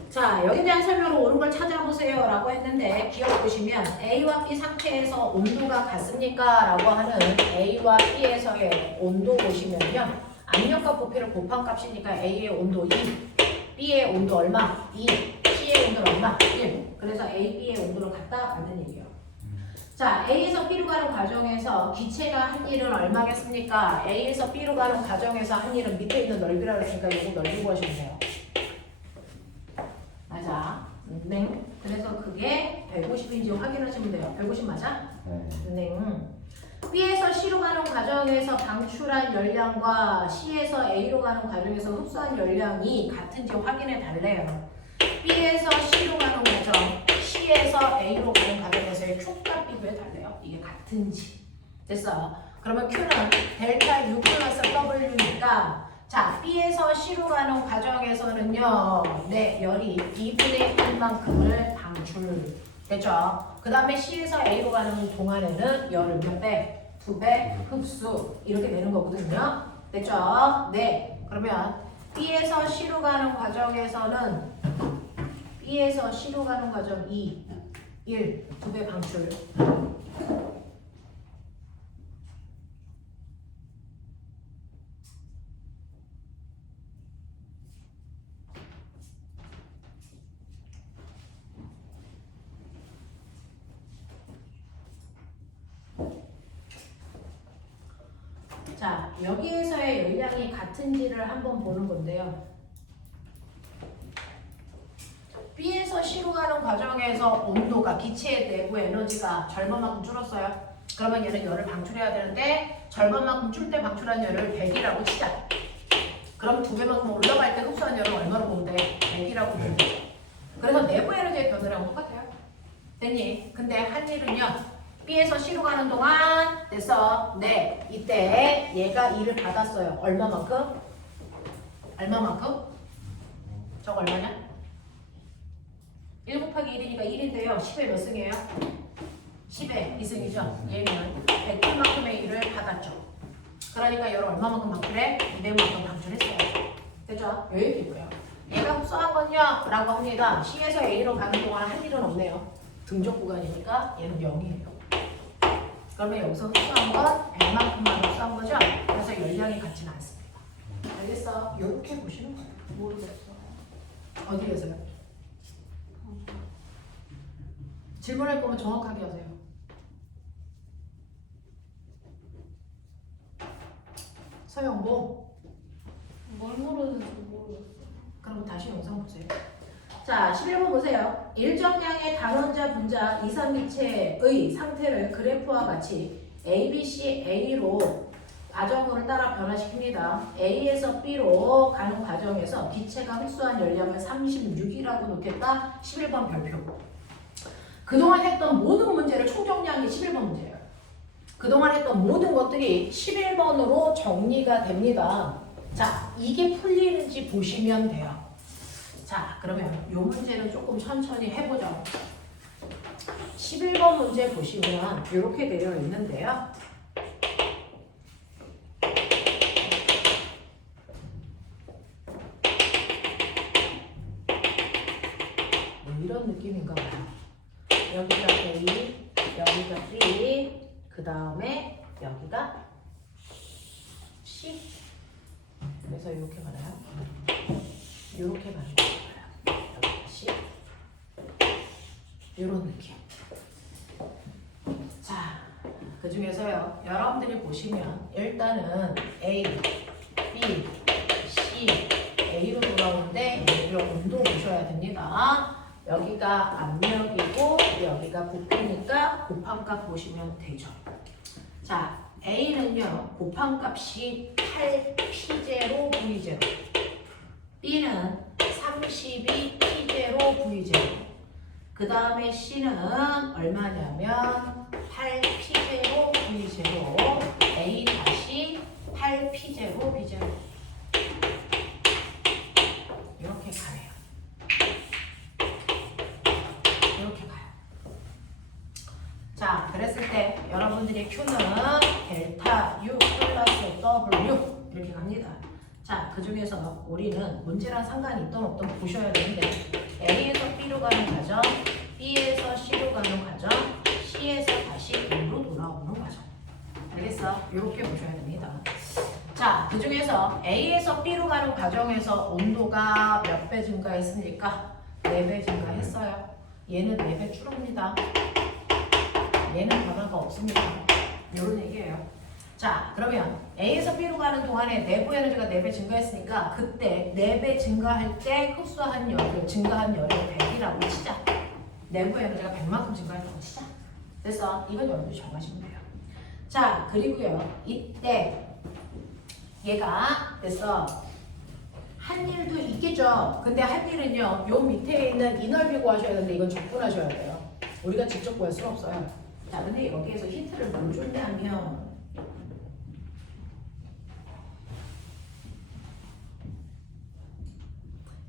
자, 여기에 대한 설명으로 옳은 걸 찾아보세요 라고 했는데 기억 보시면 A와 B 상태에서 온도가 같습니까? 라고 하는 A와 B에서의 온도 보시면요. 압력과 부피를 곱한 값이니까 A의 온도 2, B의 온도 얼마? 2, C의 온도 얼마? 1. 그래서 A, B의 온도를 갖다 만든 얘기예요. 자, A에서 B로 가는 과정에서 기체가 한 일은 얼마겠습니까? A에서 B로 가는 과정에서 한 일은 밑에 있는 넓이라고 했으니까 이거 넓이 구하시면 돼요. 맞아. 네. 그래서 그게 150인지 확인하시면 돼요. 150 맞아? 네. B에서 C로 가는 과정에서 방출한 열량과 C에서 A로 가는 과정에서 흡수한 열량이 같은지 확인해 달래요. B에서 C로 가는 과정, C에서 A로 가는 과정에서의 Q값 비교해 달래요. 이게 같은지. 됐어. 그러면 Q는 델타 U 플러스 W니까 자, B에서 C로 가는 과정에서는요. 네, 열이 2분의 1만큼을 방출. 됐죠? 그 다음에 C에서 A로 가는 동안에는 열을 몇 배? 2배 흡수. 이렇게 되는 거거든요. 됐죠? 네. 그러면 B에서 C로 가는 과정에서는 B에서 C로 가는 과정 2, 1, 2배 방출. 자, 여기에서의 열량이 같은지를 한번 보는 건데요. B에서 C로 가는 과정에서 온도가 기체의 내부 에너지가 절반만큼 줄었어요. 그러면 얘는 열을 방출해야 되는데 절반만큼 줄 때 방출한 열을 100이라고 치자. 그럼 2배만큼 올라갈 때 흡수한 열은 얼마로 보면 돼? 100이라고 보면 돼. 그래서 내부 에너지의 변화량 똑같아요. 됐니? 근데 한 일은요. B에서 C로 가는 동안 됐어. 네. 이때 얘가 2를 받았어요. 얼마만큼? 얼마만큼? 저거 얼마냐? 1 곱하기 1이니까 1인데요. 10의 몇 승이에요? 10의 2승이죠. 얘는 100분만큼의 1을 받았죠. 그러니까 열을 얼마만큼 방출해? 200만큼 방출했어요. 됐죠? 요 얘기고요. 얘가 흡수한 건요? 라고 합니다. C에서 A로 가는 동안 한 일은 없네요. 등적 구간이니까 얘는 0이에요. 그러면 여기서 흡수한 건 100만큼만 흡수한 거죠? 그래서 열량이 같지는 않습니다. 알겠어? 이렇게 보시는 거예요. 모르겠어. 어디에서요? 질문할 거면 정확하게 하세요. 서영보. 뭘 모르는지 모르겠어. 그럼 다시 영상 보세요. 자, 11번 보세요. 일정량의 단원자 분자 이산기체의 상태를 그래프와 같이 A, B, C, A로 과정을 따라 변화시킵니다. A에서 B로 가는 과정에서 기체가 흡수한 열량을 36이라고 놓겠다. 11번 별표. 그동안 했던 모든 문제를 총정리한 게 11번 문제예요. 그동안 했던 모든 것들이 11번으로 정리가 됩니다. 자, 이게 풀리는지 보시면 돼요. 자, 그러면 이 문제는 조금 천천히 해보죠. 11번 문제 보시면 이렇게 되어 있는데요. 뭐 이런 느낌인가 봐요. 여기가 A, 여기가 B, 그 다음에 여기가 C. 그래서 이렇게 가나요? 이렇게 가는 거예요. 여기가 C. 이런 느낌. 자, 그 중에서요, 여러분들이 보시면 일단은 A, B, C, A로 돌아오는데 여기 온도 보셔야 됩니다. 여기가 압력이고 여기가 부피니까 곱함값 보시면 되죠. 자, A는요, 곱함값이 8P0 V0. B는 32P0 V0. 그 다음에 C는 얼마냐면 8P0 V0. A 다시 8P0 V0. 이렇게 가네요. 이렇게 가요. 자, 그랬을 때 여러분들의 Q는 델타 U 플러스 W 이렇게 갑니다. 자, 그 중에서 우리는 문제랑 상관이 있던 없던 보셔야 되는데 A에서 B로 가는 과정, B에서 C로 가는 과정, C에서 다시 B로 돌아오는 과정. 알겠어? 이렇게 보셔야 됩니다. 자, 그 중에서 A에서 B로 가는 과정에서 온도가 몇 배 증가했습니까? 4배 증가했어요. 얘는 4배 줄었습니다. 얘는 변화가 없습니다. 이런 얘기예요. 자, 그러면 A에서 B로 가는 동안에 내부 에너지가 4배 증가했으니까 그때 4배 증가할 때 흡수한 열을 증가한 열을 100이라고 치자. 내부 에너지가 100만큼 증가했다고 치자. 됐어? 이건 여러분들이 정하시면 돼요. 자, 그리고요. 이때 얘가 됐어. 한 일도 있겠죠. 근데 한 일은요. 요 밑에 있는 이 넓이 구하셔야 되는데 이건 적분하셔야 돼요. 우리가 직접 구할 수는 없어요. 자, 근데 여기에서 힌트를 뭘 줬냐면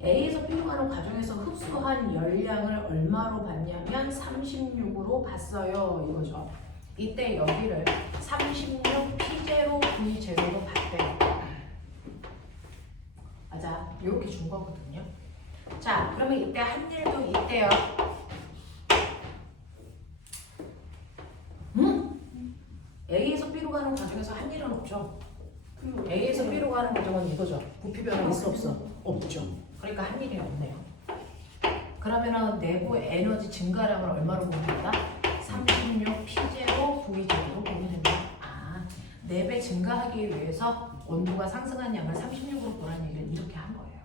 A에서 B로 가는 과정에서 흡수한 열량을 얼마로 봤냐면 36으로 봤어요. 이거죠. 이때 여기를 36P0 V0로 봤대요. 맞아. 이렇게 준 거거든요. 자, 그러면 이때 한 일도 있대요. A에서 B로 가는 과정에서 한 일은 없죠. A에서 B로 가는 과정은 이거죠. 부피 변화 있어 없어? 없죠. 그러니까 한 일이 없네요. 그러면은 내부 에너지 증가량을 얼마로 보면 된다? 36P0 V0로 보면 된다. 아, 4배 증가하기 위해서 온도가 상승한 양을 36으로 보라는 얘기를 이렇게 한 거예요.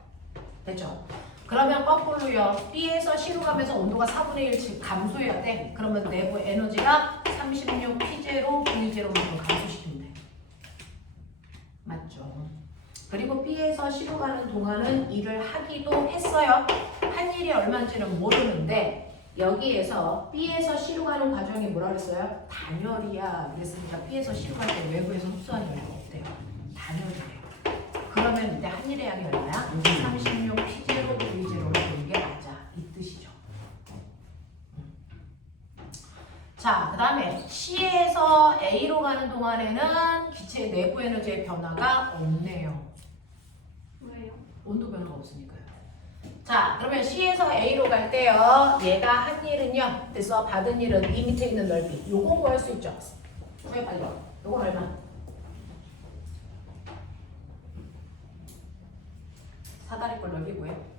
됐죠? 그러면 거꾸로요. B에서 C로 가면서 온도가 4분의 1씩 감소해야 돼. 그러면 내부 에너지가 36 P0 V0만큼 감소시키면 돼. 맞죠? 그리고 B에서 C로 가는 동안은 일을 하기도 했어요. 한 일이 얼마인지는 모르는데 여기에서 B에서 C로 가는 과정이 뭐라 그랬어요? 단열이야. 그랬으니까 B에서 C로 갈 때 외부에서 흡수한 열이 없대요. 단열이래요. 그러면 이때 한 일의 양이 얼마야? 36 P0 V0로 보는 게 맞아. 이 뜻이죠. 자, 그 다음에 C에서 A로 가는 동안에는 기체의 내부 에너지의 변화가 없네요. 왜요? 온도 변화가 없으니까요. 자, 그러면 C에서 A로 갈 때요. 얘가 한 일은요. 그래서 받은 일은 이 밑에 있는 넓이. 요거 구할 수 있죠? 왜 빨리 와. 요건 얼마? 사다리꼴 넓이고요.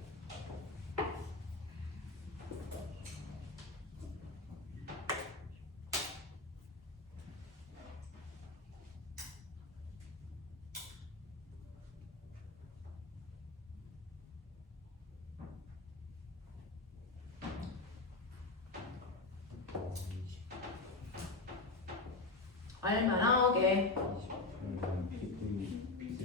얼마 나오게?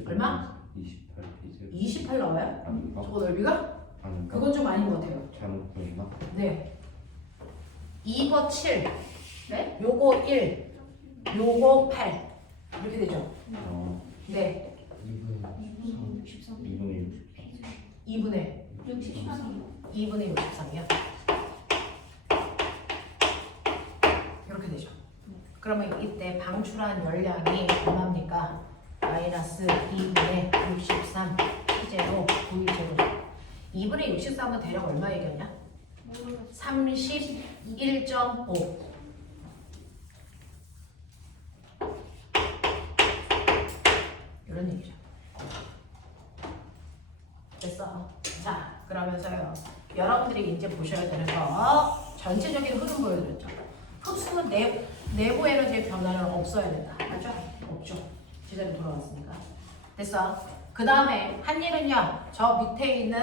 얼마? 28 피즈 28 나와요? 아닌가? 저거 넓이가? 아닌가? 그건 좀 아닌 것 같아요. 잘못 보였나? 네. 2번 7. 네? 요거 1. 요거 8. 이렇게 되죠? 네. 2분 63. 2분의 2분의 63이요. 2분의 63이요. 이렇게 되죠. 그러면 이때 방출한 열량이 얼마입니까? 마이너스 2분의 63 P0 V0. 2분의 63은 대략 얼마 얘기했냐? 모르겠어요. 31.5. 이런 얘기죠. 됐어. 자, 그러면서요. 여러분들이 이제 보셔야 되는 거 전체적인 흐름 보여드렸죠. 흡수 내부 에너지의 변화는 없어야 된다. 맞죠? 없죠. 제자리 돌아왔으니까. 됐어. 그 다음에 한 일은요. 저 밑에 있는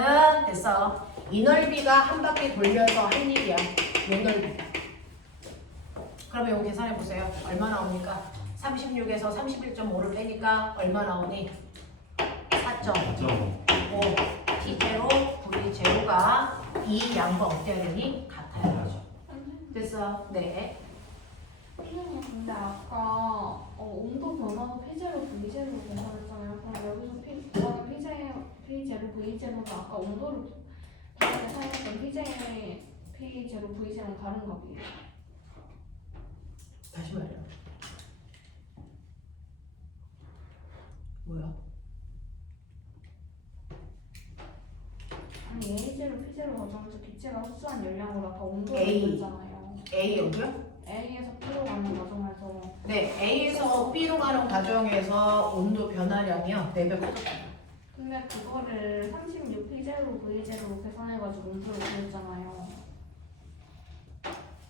됐어. 이 넓이가 한 바퀴 돌려서 한 일이야. 요 넓이. 그러면 이거 계산해 보세요. 얼마 나옵니까? 36에서 31.5를 빼니까 얼마 나오니? 4.5 T0 V0가 이 양과 어때야 되니? 같아야 되죠. 됐어. 네. 선생님 근데 아까 온도 변화도 P0, V0로 계산했잖아요. 그럼 여기서 P0, P0, V0도 아까 온도를 다르게 사용했던 P0, V0는 다른 값이에요. 다시 말해요. 뭐야? 아니 A0, P0 과정에서 기체가 흡수한 열량으로 아까 온도를 A. 했잖아요. A 여기요? A에서 B로 가는 과정에서 네, A에서 B로 가는 과정에서 온도 변화량이요. 4배 커졌어요. 근데 그거를 36 P0, V0로 계산해가지고 온도를 구했잖아요.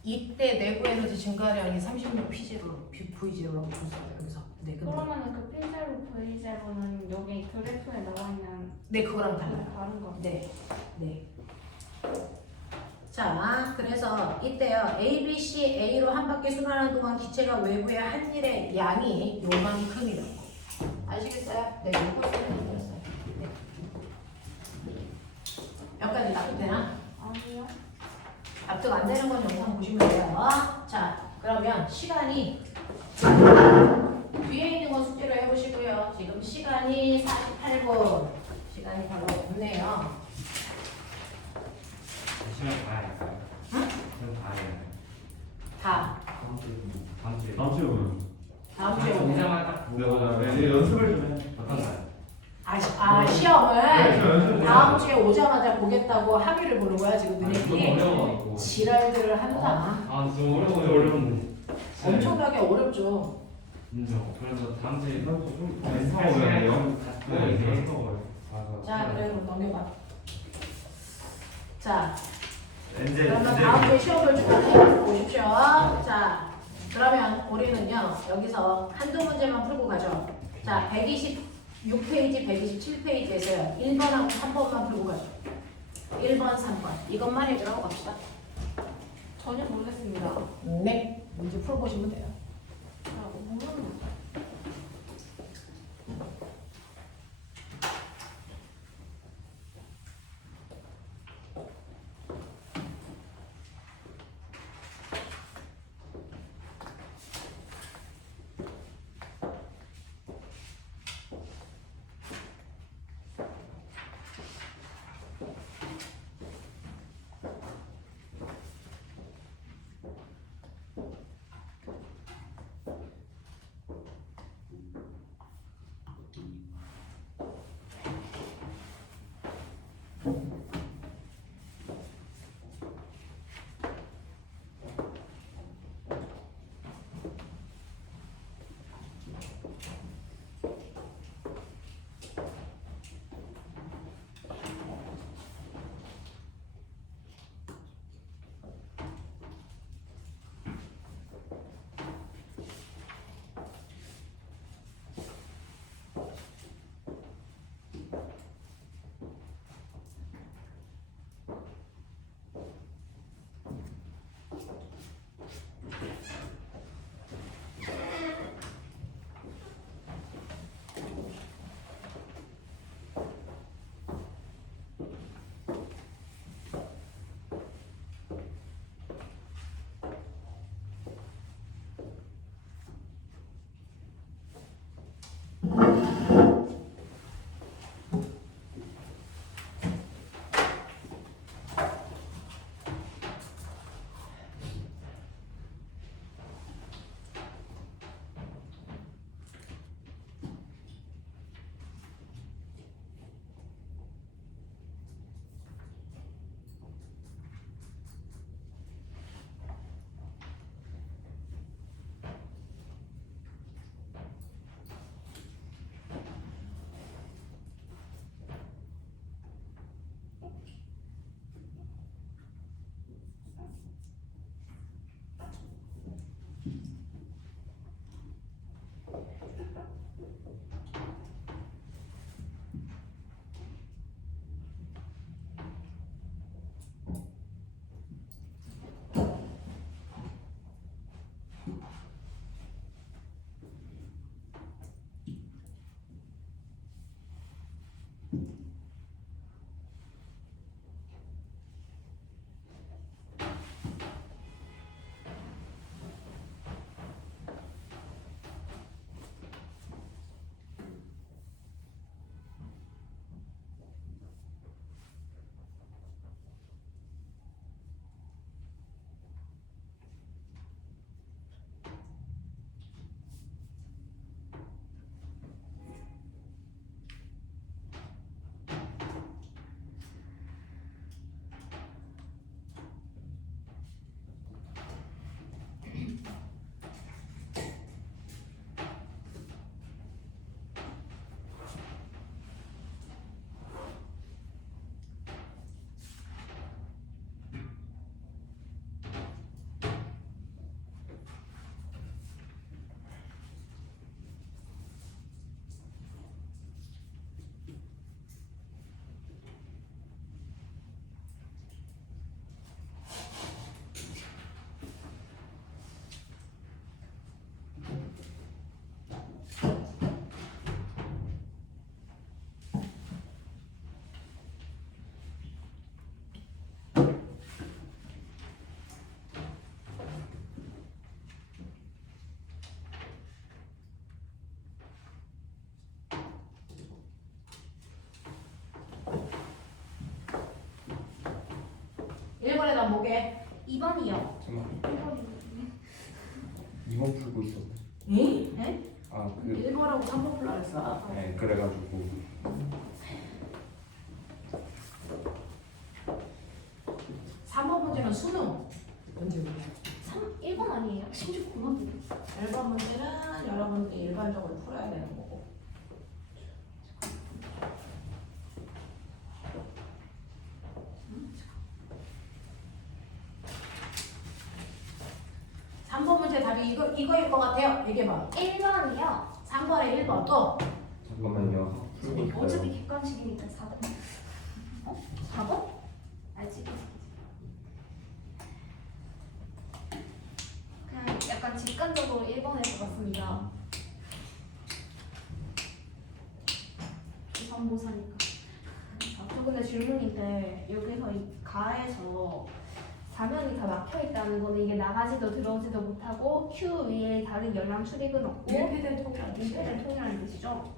이때 내부 에너지 증가량이 36 P0로 V0로 줬어요. 여기서. 네, 근데 그러면은 그 P0, V0는 여기 그래프에 나와 있는 네, 그거랑 그 달라요. 다른 거. 네, 네. 자, 그래서 이때요. A, B, C, A로 한 바퀴 순환하는 동안 기체가 외부의 한 일의 양이 요만큼이라고. 아시겠어요? 네, 요거 설명드렸어요. 네. 여기까지 납득되나? 아니요. 납득 안 되는 건 영상 보시면 돼요. 자, 그러면 시간이 뒤에 있는 거 숙제로 해보시고요. 지금 시간이 48분. 시간이 별로 없네요. 시간 다 해요. 응? 시간 다 해요. 다. 다음 주에 오면. 다음 주에 오면. 오자마자 딱 보고 네, 연습을 좀 해. 어떤가요? 시험을 네, 저 연습을 다음 주에 오자마자 보겠다고 합의를 보는 거야 지금 너무 너네끼리. 어려워갖고. 지랄들을 한다. 아, 좀 어려운데. 엄청나게 어렵죠. 인정. 그래서 다음 주에 좀 연습하고요. 연습하고요. 자, 그래 그럼 넘겨봐. 자, 이제 그러면 다음 주에 시험을 주관해 보십시오. 자, 그러면 우리는요 여기서 한두 문제만 풀고 가죠. 자 126페이지 127페이지에서요 1번하고 3번만 풀고 가죠. 1번 3번 이것만 해주라고 갑시다. 전혀 모르겠습니다. 네 문제 풀어보시면 돼요. 모르는 안 보게. 2번이요. 잠깐만 1번이. 2번 풀고 있었네. 에? 에? 아그 1번하고 3번 풀라 그랬어. 네, 그래가지고 3번 문제는 수능 문제입니다. 1번 아니에요? 심지어 고난도. 1번 문제는 여러분들이 일반적으로 풀어야 되는 거고. 삼번 문제 답이 이거일 것 같아요. 얘기해봐. 1번이요. 3번에 1번 또. 잠깐만요. 어차피 객관식이니까 4번. 어? 4번? 알지? 그냥 약간 직관적으로 1번에서 봤습니다. 기선보사니까. 저 근데 질문인데 여기서 이 가에서 사면이 다 막혀 있다는 거는 이게 나가지도 들어오지도 못하고 Q 위에 다른 열람 출입은 없고 밀폐된 통이라는 뜻이에요. 밀폐된 통이라는 뜻이죠.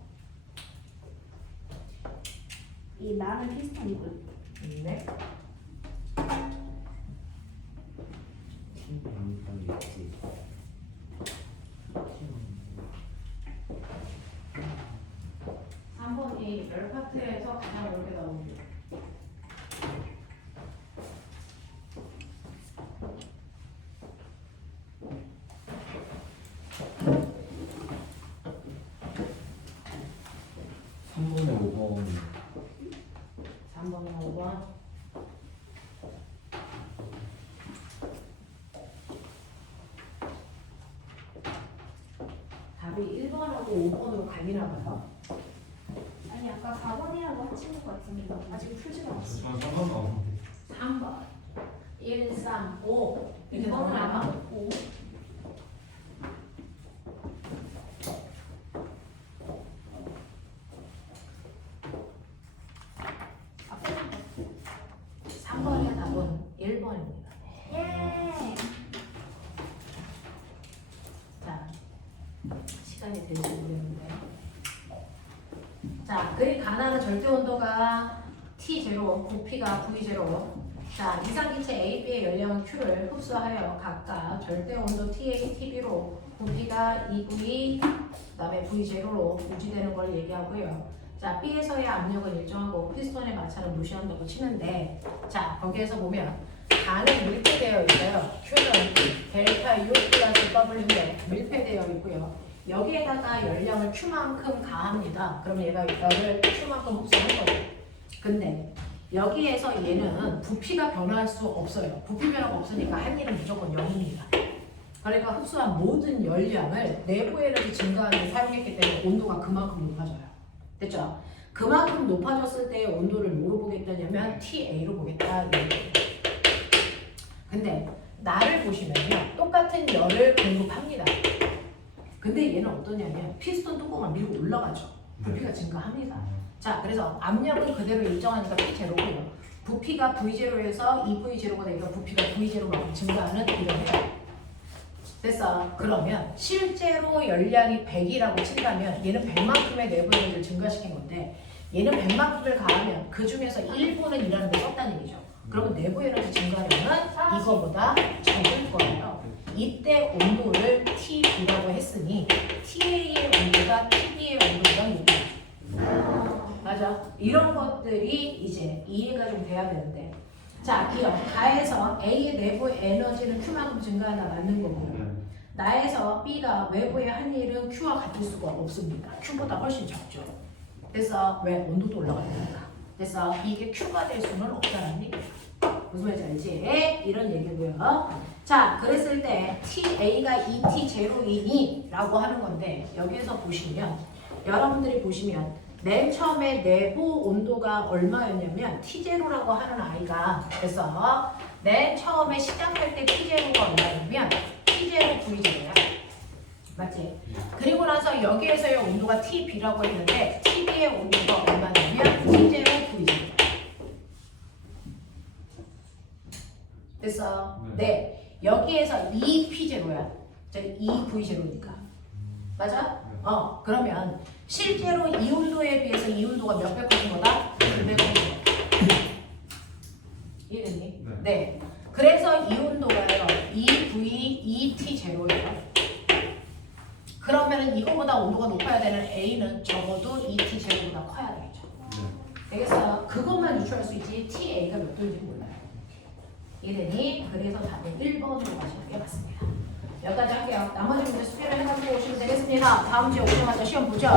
이 나는 피스톤이고요. 네. 있지. 3번이 열 파트에서 가장 넓게 나오는 게. 삼분의 5번. 3번이나 5번. 답이 1번하고 5번으로 갈리나 봐요. 아니 아까 4번이라고 하신 것 같습니다. 아직 풀지도 않았어요. 저는 3번 나오는데. 3번. 1, 3, 5. 이렇게 2번은 나오나 봐. 안 맞고 앞에는 3번의 답은 1번입니다. 예. 자, 시간이 될지 모르겠는데. 자, 그리 가나는 절대 온도가 T0, 부피가 V0. 자, 이상기체 A, B의 연료는 Q를 흡수하여 각각 절대 온도 TA, TB로 부피가 2V, 그다음에 V0로 유지되는 걸 얘기하고요. 자, B에서의 압력은 일정하고 피스톤의 마찰은 무시한다고 치는데, 자, 거기에서 보면 가는 밀폐되어 있어요. Q는 델타 U 플러스 W인데 밀폐되어 있고요. 여기에다가 열량을 Q만큼 가합니다. 그럼 얘가 이거를 Q만큼 흡수한 거예요. 근데 여기에서 얘는 부피가 변화할 수 없어요. 부피 변화가 없으니까 할 일은 무조건 0입니다. 그러니까 흡수한 모든 열량을 내부 에너지 증가하는 데 사용했기 때문에 온도가 그만큼 높아져요. 됐죠? 그만큼 높아졌을 때의 온도를 뭐로 보겠다냐면 TA로 보겠다. 이거예요. 근데 나를 보시면요. 똑같은 열을 공급합니다. 근데 얘는 어떠냐면 피스톤 뚜껑을 밀고 올라가죠. 부피가 증가합니다. 자, 그래서 압력은 그대로 일정하니까 P0고요. 부피가 V0에서 2V0가 되니까 부피가 V0만큼 증가하는 이러네요. 됐어. 그러면 실제로 열량이 100이라고 친다면 얘는 100만큼의 내부 에너지를 증가시킨 건데 얘는 100만큼을 가하면 그 중에서 1분은 일하는 데 썼다는 얘기죠. 그러면 내부 에너지 증가량은 이거보다 적을 거예요. 이때 온도를 TB라고 했으니 TA의 온도가 TB의 온도보다 높아요. 맞아. 이런 것들이 이제 이해가 좀 돼야 되는데. 자, 기억. 가에서 A의 내부 에너지는 Q만큼 증가하나 맞는 거고요. 나에서 B가 외부에 한 일은 Q와 같을 수가 없습니다. Q보다 훨씬 적죠. 그래서 왜 온도도 올라가니까. 그래서 이게 Q가 될 수는 없다는 얘기예요. 무슨 말인지 알지? 이런 얘기고요. 자, 그랬을 때 TA가 2T0이니 라고 하는 건데 여기에서 보시면 여러분들이 보시면 맨 처음에 내부 온도가 얼마였냐면 T0라고 하는 아이가 그래서 맨 처음에 시작할 때 T0가 얼마냐면 T0 V0야. 맞지? 그리고 나서 여기에서의 온도가 TB라고 했는데 TB의 온도가 얼마냐면 T0 V0. 됐어? 네. 여기에서 2P0야. 2V0니까. 맞아? 그러면 실제로 이 온도에 비해서 이 온도가 몇 배 커진 거다? 2배 커진 거다. 이해됐니? 네. 그래서 이 온도가요. 2V, 2T0예요. 그러면 이거보다 온도가 높아야 되는 A는 적어도 2T0보다 커야 되겠죠. 되겠어? 그것만 유추할 수 있지 TA가 몇 도인지 몰라요. 이해되니? 그래서 답은 1번으로 가시는 게 맞습니다. 여기까지 할게요. 나머지 문제 수비를 해가지고 오시면 되겠습니다. 다음 주에 오자마자 시험 보죠.